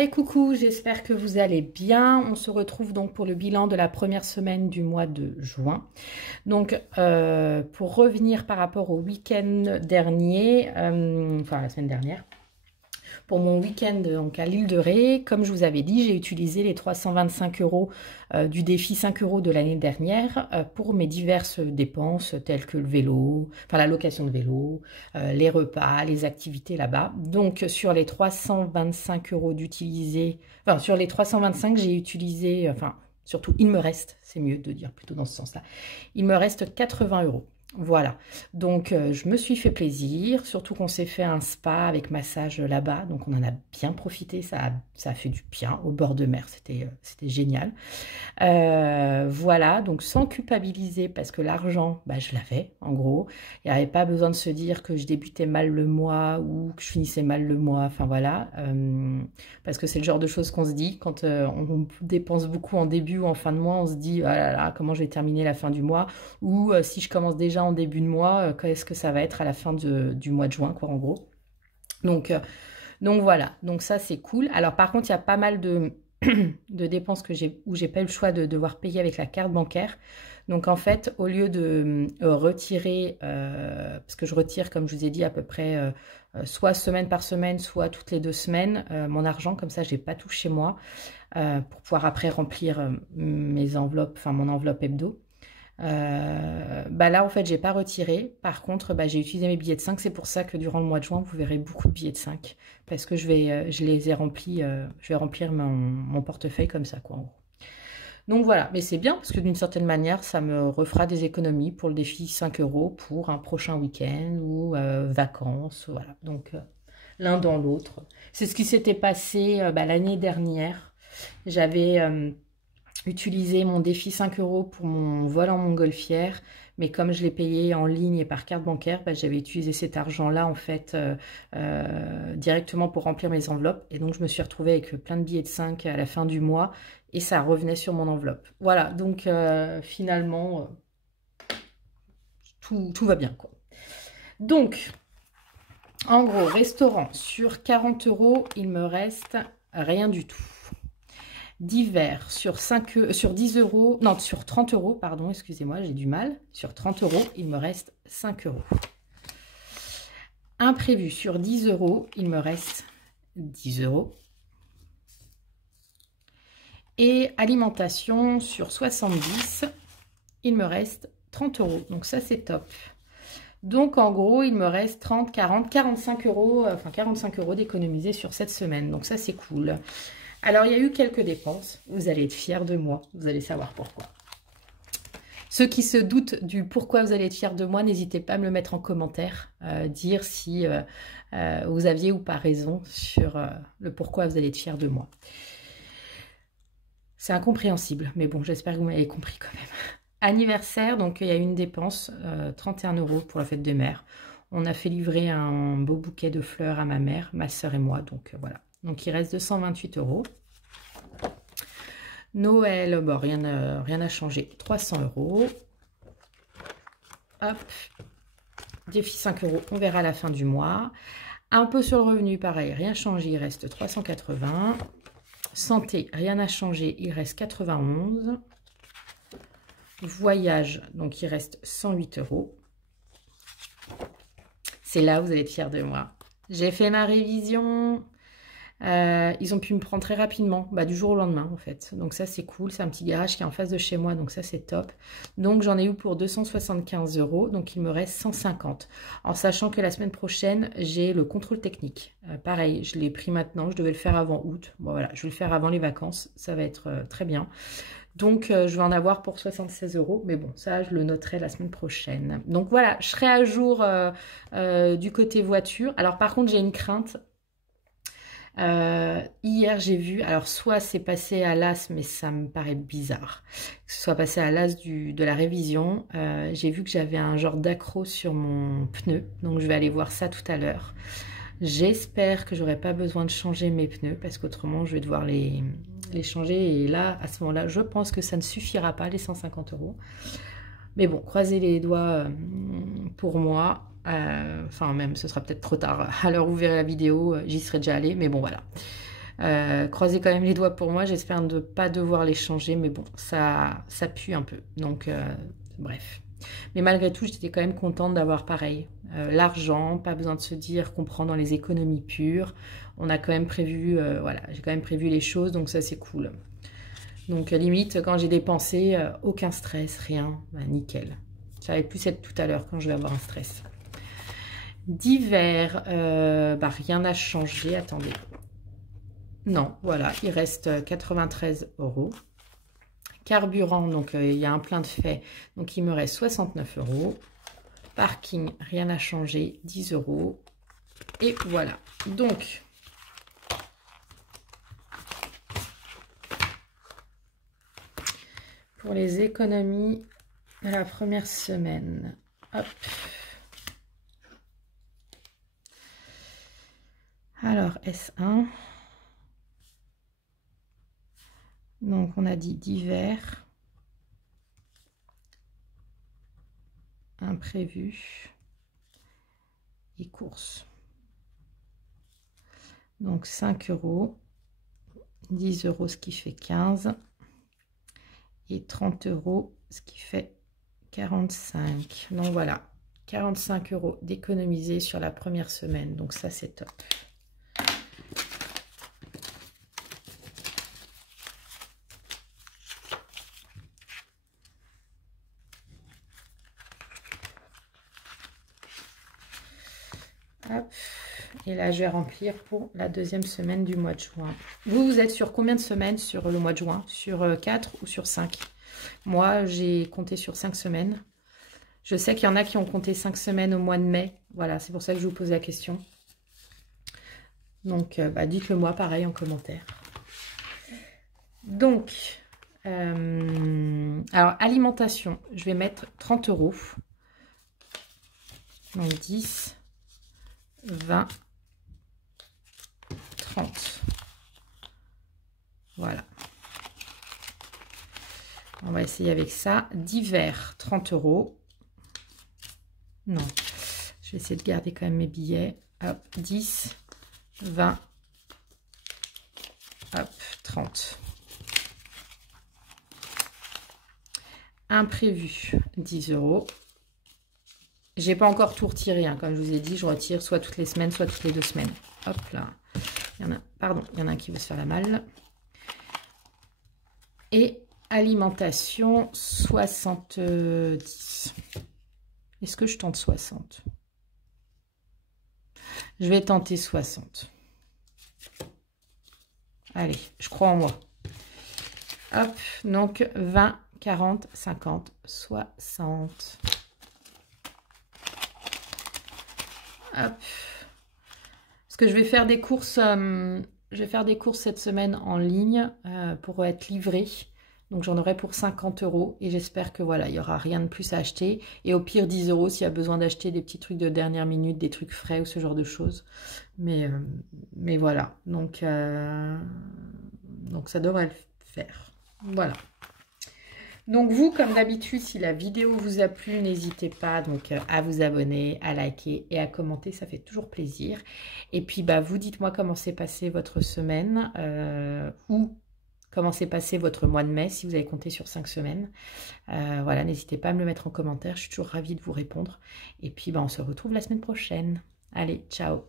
Hey coucou, j'espère que vous allez bien. On se retrouve donc pour le bilan de la première semaine du mois de juin. Donc pour revenir par rapport au week-end dernier, enfin la semaine dernière, pour mon week-end donc à l'île de Ré, comme je vous avais dit, j'ai utilisé les 325 € du défi 5 € de l'année dernière pour mes diverses dépenses telles que le vélo, enfin la location de vélo, les repas, les activités là-bas. Donc sur les 325 € d'utiliser, enfin sur les 325 j'ai utilisé, enfin surtout il me reste, c'est mieux de dire plutôt dans ce sens-là, il me reste 80 €. Voilà, donc je me suis fait plaisir, surtout qu'on s'est fait un spa avec massage là-bas, donc on en a bien profité, ça a fait du bien au bord de mer, c'était génial. Voilà, donc sans culpabiliser parce que l'argent, bah, je l'avais en gros, il n'y avait pas besoin de se dire que je débutais mal le mois ou que je finissais mal le mois, enfin voilà, parce que c'est le genre de choses qu'on se dit quand on dépense beaucoup en début ou en fin de mois, on se dit ah là là, comment je vais terminer la fin du mois, ou si je commence déjà en début de mois, qu'est-ce que ça va être à la fin du mois de juin, quoi, en gros. Donc voilà, donc ça c'est cool. Alors par contre, il y a pas mal de dépenses où j'ai pas eu le choix de devoir payer avec la carte bancaire. Donc en fait, au lieu de retirer, parce que je retire, comme je vous ai dit, à peu près soit semaine par semaine, soit toutes les 2 semaines, mon argent, comme ça, j'ai pas tout chez moi, pour pouvoir après remplir mes enveloppes, enfin mon enveloppe hebdo. Bah là en fait j'ai pas retiré, par contre bah, j'ai utilisé mes billets de 5, c'est pour ça que durant le mois de juin vous verrez beaucoup de billets de 5 parce que je les ai remplis, je vais remplir mon portefeuille comme ça quoi en gros. Donc voilà, mais c'est bien parce que d'une certaine manière ça me refera des économies pour le défi 5 € pour un prochain week-end ou vacances, voilà, donc l'un dans l'autre. C'est ce qui s'était passé bah, l'année dernière, j'avais utiliser mon défi 5 € pour mon vol en montgolfière, mais comme je l'ai payé en ligne et par carte bancaire, bah, j'avais utilisé cet argent-là en fait directement pour remplir mes enveloppes, et donc je me suis retrouvée avec plein de billets de 5 à la fin du mois, et ça revenait sur mon enveloppe. Voilà, donc finalement, tout va bien, quoi. Donc, en gros, restaurant, sur 40 €, il me reste rien du tout. Divers sur 10 €, non, sur 30 €, pardon, excusez-moi, j'ai du mal. Sur 30 €, il me reste 5 €. Imprévu, sur 10 €, il me reste 10 €. Et alimentation, sur 70, il me reste 30 €. Donc ça, c'est top. Donc en gros, il me reste 30, 40, 45 €, enfin 45 € d'économiser sur cette semaine. Donc ça, c'est cool. Alors, il y a eu quelques dépenses. Vous allez être fiers de moi. Vous allez savoir pourquoi. Ceux qui se doutent du pourquoi vous allez être fiers de moi, n'hésitez pas à me le mettre en commentaire. Dire si vous aviez ou pas raison sur le pourquoi vous allez être fiers de moi. C'est incompréhensible, mais bon, j'espère que vous m'avez compris quand même. Anniversaire, donc il y a eu une dépense, 31 € pour la fête des mères. On a fait livrer un beau bouquet de fleurs à ma mère, ma soeur et moi, donc voilà. Donc il reste 228 €. Noël, bon, rien n'a changé, 300 €. Hop, défi 5 €, on verra à la fin du mois. Un peu sur le revenu, pareil, rien changé, il reste 380. Santé, rien n'a changé, il reste 91. Voyage, donc il reste 108 €. C'est là où vous allez être fiers de moi. J'ai fait ma révision. Ils ont pu me prendre très rapidement, bah, du jour au lendemain en fait. Donc ça c'est cool, c'est un petit garage qui est en face de chez moi, donc ça c'est top. Donc j'en ai eu pour 275 €, donc il me reste 150. En sachant que la semaine prochaine, j'ai le contrôle technique. Pareil, je l'ai pris maintenant, je devais le faire avant août. Bon voilà, je vais le faire avant les vacances, ça va être très bien. Donc, je vais en avoir pour 76 €. Mais bon, ça, je le noterai la semaine prochaine. Donc, voilà, je serai à jour du côté voiture. Alors, par contre, j'ai une crainte. Hier, j'ai vu, alors soit c'est passé à l'as, mais ça me paraît bizarre, que ce soit passé à l'as de la révision. J'ai vu que j'avais un genre d'accroc sur mon pneu. Donc, je vais aller voir ça tout à l'heure. J'espère que j'aurai pas besoin de changer mes pneus parce qu'autrement je vais devoir les changer, et là à ce moment-là je pense que ça ne suffira pas les 150 €. Mais bon, croisez les doigts pour moi. Enfin même ce sera peut-être trop tard à l'heure où vous verrez la vidéo, j'y serai déjà allée, mais bon voilà. Croisez quand même les doigts pour moi, j'espère ne pas devoir les changer, mais bon, ça pue un peu. Donc, bref. Mais malgré tout, j'étais quand même contente d'avoir pareil. L'argent, pas besoin de se dire qu'on prend dans les économies pures. On a quand même prévu, voilà, j'ai quand même prévu les choses, donc ça c'est cool. Donc limite, quand j'ai dépensé, aucun stress, rien, bah, nickel. Ça va plus être tout à l'heure quand je vais avoir un stress. D'hiver, bah, rien n'a changé, attendez. Non, voilà, il reste 93 €. Carburant, donc il y a un plein de fait, donc il me reste 69 €. Parking, rien n'a changé, 10 €. Et voilà. Donc, pour les économies de la première semaine, hop. Alors, S1. Donc, on a dit d'hiver. Imprévu. Et courses. Donc, 5 €. 10 € ce qui fait 15. Et 30 € ce qui fait 45. Donc, voilà. 45 € d'économiser sur la première semaine. Donc, ça, c'est top. Hop. Et là, je vais remplir pour la deuxième semaine du mois de juin. Vous êtes sur combien de semaines sur le mois de juin? Sur 4 ou sur 5? Moi, j'ai compté sur 5 semaines. Je sais qu'il y en a qui ont compté 5 semaines au mois de mai. Voilà, c'est pour ça que je vous pose la question. Donc, bah, dites-le moi pareil en commentaire. Donc, alors, alimentation, je vais mettre 30 €. Donc, 10, 20, 30. Voilà. On va essayer avec ça. D'hiver, 30 €. Non, je vais essayer de garder quand même mes billets. Hop, 10, 20, hop, 30. Imprévu, 10 €. J'ai pas encore tout retiré, hein, comme je vous ai dit, je retire soit toutes les semaines, soit toutes les 2 semaines. Hop là. Il y en a, pardon, il y en a un qui veut se faire la malle. Et alimentation, 70. Est-ce que je tente 60? Je vais tenter 60. Allez, je crois en moi. Hop, donc 20, 40, 50, 60. Hop. Parce que je vais faire des courses, cette semaine en ligne pour être livrée. Donc j'en aurai pour 50 € et j'espère que voilà, il n'y aura rien de plus à acheter. Et au pire 10 € s'il y a besoin d'acheter des petits trucs de dernière minute, des trucs frais ou ce genre de choses. Mais voilà, donc ça devrait le faire. Voilà. Donc vous, comme d'habitude, si la vidéo vous a plu, n'hésitez pas donc à vous abonner, à liker et à commenter, ça fait toujours plaisir. Et puis bah vous dites-moi comment s'est passée votre semaine ou comment s'est passé votre mois de mai si vous avez compté sur 5 semaines. Voilà, n'hésitez pas à me le mettre en commentaire, je suis toujours ravie de vous répondre. Et puis bah on se retrouve la semaine prochaine. Allez, ciao!